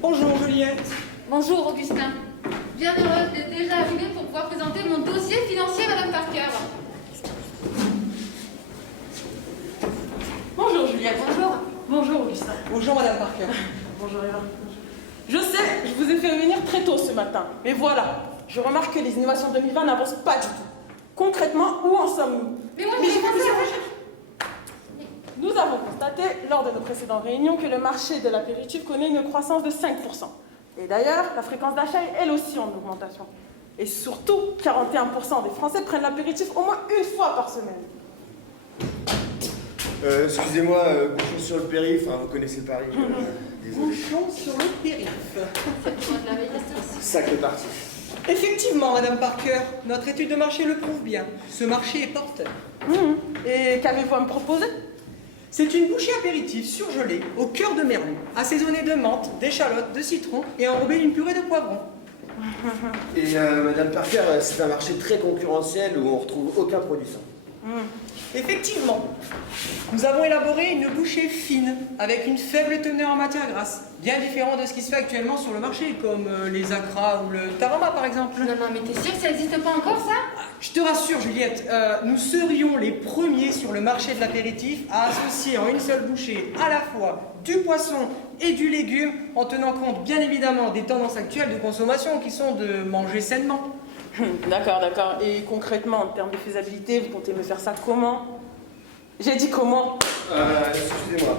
Bonjour Juliette. Bonjour Augustin. Bien heureuse d'être déjà arrivée pour pouvoir présenter mon dossier financier, Madame Parker. Bonjour Juliette. Bonjour. Bonjour Augustin. Bonjour Madame Parker. Bonjour Eva. Je sais, je vous ai fait venir très tôt ce matin. Mais voilà, je remarque que les innovations 2020 n'avancent pas du tout. Concrètement, où en sommes-nous? Mais moi, Mais je je vais vous passer ai- Nous avons constaté lors de nos précédentes réunions que le marché de l'apéritif connaît une croissance de 5%. Et d'ailleurs, la fréquence d'achat est elle aussi en augmentation. Et surtout, 41% des Français prennent l'apéritif au moins une fois par semaine. Excusez-moi, bouchon sur le périph', hein, vous connaissez Paris. Désolé. Bouchon sur le périph'. C'est moi de la veille à cette heure-ci. Sacré parti. Effectivement, Madame Parker, notre étude de marché le prouve bien. Ce marché est porteur. Et qu'avez-vous à me proposer? C'est une bouchée apéritif surgelée au cœur de merlu, assaisonnée de menthe, d'échalotes, de citron et enrobée d'une purée de poivron. Et Madame Parker, c'est un marché très concurrentiel où on retrouve aucun produit sain. Effectivement, nous avons élaboré une bouchée fine avec une faible teneur en matière grasse, bien différent de ce qui se fait actuellement sur le marché, comme les acras ou le tarama par exemple. Non, mais t'es sûre que ça n'existe pas encore, ça? Je te rassure Juliette, nous serions les premiers sur le marché de l'apéritif à associer en une seule bouchée à la fois du poisson et du légume, en tenant compte bien évidemment des tendances actuelles de consommation qui sont de manger sainement. D'accord, d'accord. Et concrètement, en termes de faisabilité, vous comptez me faire ça comment? J'ai dit comment? Excusez-moi.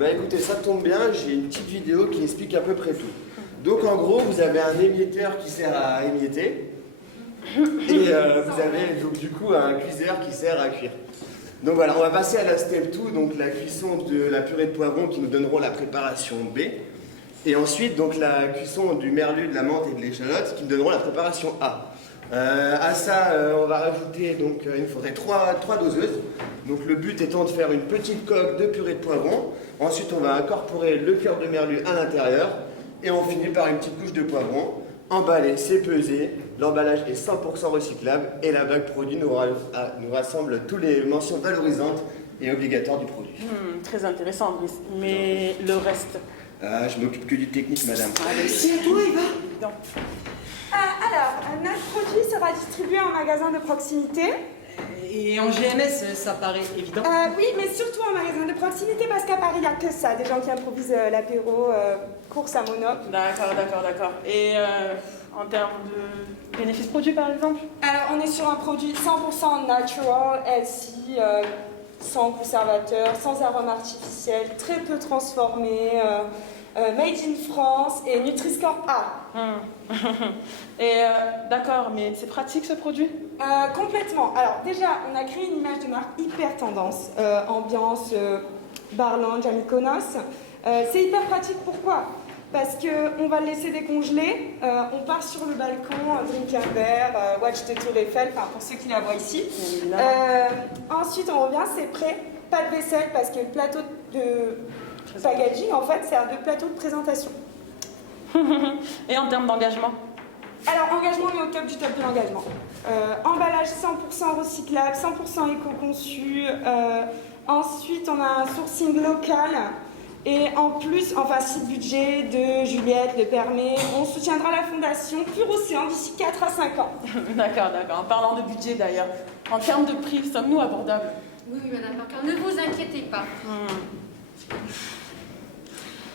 Bah écoutez, ça tombe bien, j'ai une petite vidéo qui explique à peu près tout. Donc en gros, vous avez un émietteur qui sert à émietter. Et vous avez donc du coup un cuiseur qui sert à cuire. Donc voilà, on va passer à la step 2, donc la cuisson de la purée de poivron qui nous donneront la préparation B. Et ensuite, donc la cuisson du merlu, de la menthe et de l'échalote qui nous donneront la préparation A. À ça, on va rajouter, donc il nous faudrait 3 doseuses. Donc le but étant de faire une petite coque de purée de poivron. Ensuite, on va incorporer le cœur de merlu à l'intérieur. Et on finit par une petite couche de poivron. Emballer, c'est pesé. L'emballage est 100% recyclable. Et la bague produit nous rassemble toutes les mentions valorisantes et obligatoires du produit. Très intéressant, Brice. Mais le reste? Je m'occupe que du technique, madame. C'est à toi, Eva. Donc, Alors, notre produit sera distribué en magasin de proximité. Et en GMS, ça paraît évident. Oui, mais surtout en magasin de proximité parce qu'à Paris, il n'y a que ça. Des gens qui improvisent l'apéro, course à monop. d'accord. Et en termes de bénéfices produits, par exemple? Alors, on est sur un produit 100% natural, healthy, sans conservateur, sans arôme artificiel, très peu transformé, made in France et Nutri-Score A. Et d'accord, mais c'est pratique ce produit? Complètement. Alors déjà, on a créé une image de marque hyper tendance, ambiance bar lounge à Mykonos. C'est hyper pratique, pourquoi? Parce qu'on va le laisser décongeler, on part sur le balcon, drink un verre, watch the Tour Eiffel, enfin pour ceux qui la voient ici. Ensuite on revient, c'est prêt, pas de vaisselle parce que le plateau de packaging en fait sert de plateau de présentation. Et en termes d'engagement? Alors, engagement, on est au top du top de l'engagement. Emballage 100% recyclable, 100% éco-conçu. Ensuite, on a un sourcing local. Et en plus, enfin, si le budget de Juliette le permet, on soutiendra la fondation Pure Océan d'ici 4 à 5 ans. D'accord. En parlant de budget d'ailleurs, en termes de prix, sommes-nous abordables? Oui, Madame Parker, ne vous inquiétez pas.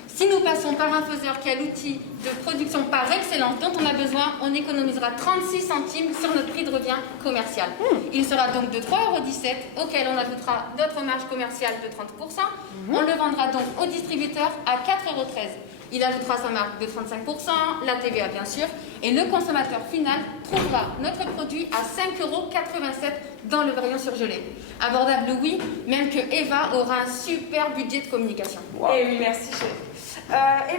Si nous passons par un faiseur qui a l'outil de production par excellence dont on a besoin, on économisera 36 centimes sur notre prix de revient commercial. Il sera donc de 3,17 € auquel on ajoutera notre marge commerciale de 30%. On le vendra donc au distributeur à 4,13 €. Il ajoutera sa marge de 35%, la TVA bien sûr, et le consommateur final trouvera notre produit à 5,87 € dans le rayon surgelé. Abordable, oui, même que Eva aura un super budget de communication. Et oui, merci chérie.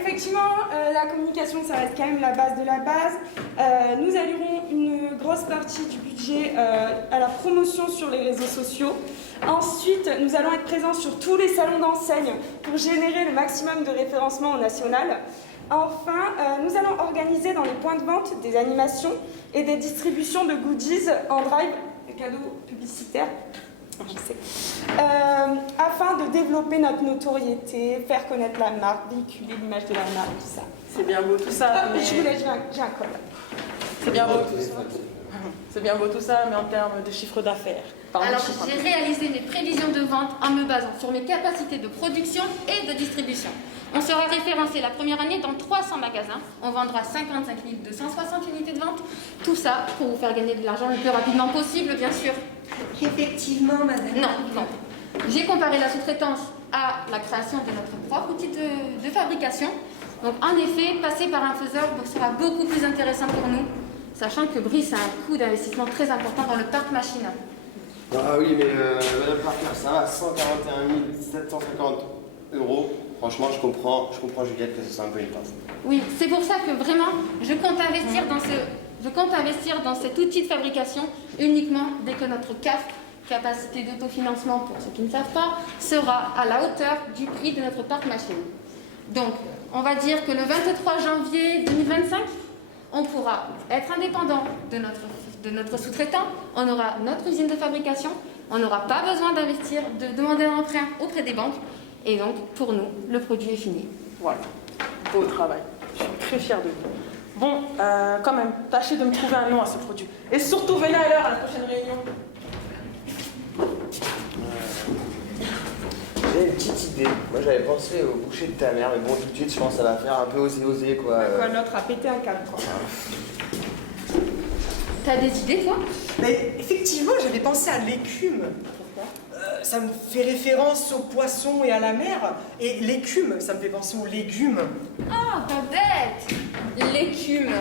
Effectivement, la communication, ça reste quand même la base de la base. Nous allouerons une grosse partie du budget à la promotion sur les réseaux sociaux. Ensuite, nous allons être présents sur tous les salons d'enseigne pour générer le maximum de référencement au national. Enfin, nous allons organiser dans les points de vente des animations et des distributions de goodies en drive, des cadeaux publicitaires. Je sais. Afin afin de développer notre notoriété, faire connaître la marque, véhiculer l'image de la marque, tout ça. C'est bien beau tout ça, mais... Je vous laisse, j'ai un code. C'est bien beau tout ça. C'est bien beau tout ça, mais en termes de chiffre d'affaires. Alors, j'ai réalisé mes prévisions de vente en me basant sur mes capacités de production et de distribution. On sera référencé la première année dans 300 magasins. On vendra 55 260 unités de vente. Tout ça pour vous faire gagner de l'argent le plus rapidement possible, bien sûr. Effectivement, madame. Non. J'ai comparé la sous-traitance à la création de notre propre outil de fabrication. Donc, en effet, passer par un faiseur sera beaucoup plus intéressant pour nous, sachant que Brice a un coût d'investissement très important dans le parc machine. Ah oui, mais Madame Parker, ça va, 141 750 €. Franchement, je comprends Juliette que ce soit un peu une pince. Oui, c'est pour ça que vraiment, je compte investir dans cet outil de fabrication uniquement dès que notre CAF, capacité d'autofinancement pour ceux qui ne savent pas, sera à la hauteur du prix de notre parc machine. Donc, on va dire que le 23 janvier 2025, on pourra être indépendant de notre sous-traitant, on aura notre usine de fabrication, on n'aura pas besoin d'investir, de demander un emprunt auprès des banques, et donc, pour nous, le produit est fini. Voilà, beau travail. Je suis très fière de vous. Bon, quand même, tâchez de me trouver un nom à ce produit. Et surtout, venez à l'heure à la prochaine réunion. J'ai une petite idée. Moi, j'avais pensé au boucher de ta mère, mais bon, tout de suite, je pense que ça va faire un peu osé, quoi. L'autre a pété un câble, quoi. T'as des idées, toi? Mais effectivement, j'avais pensé à l'écume. Pourquoi? Ça me fait référence aux poissons et à la mer. Et l'écume, ça me fait penser aux légumes. Ah, pas bête! L'écume.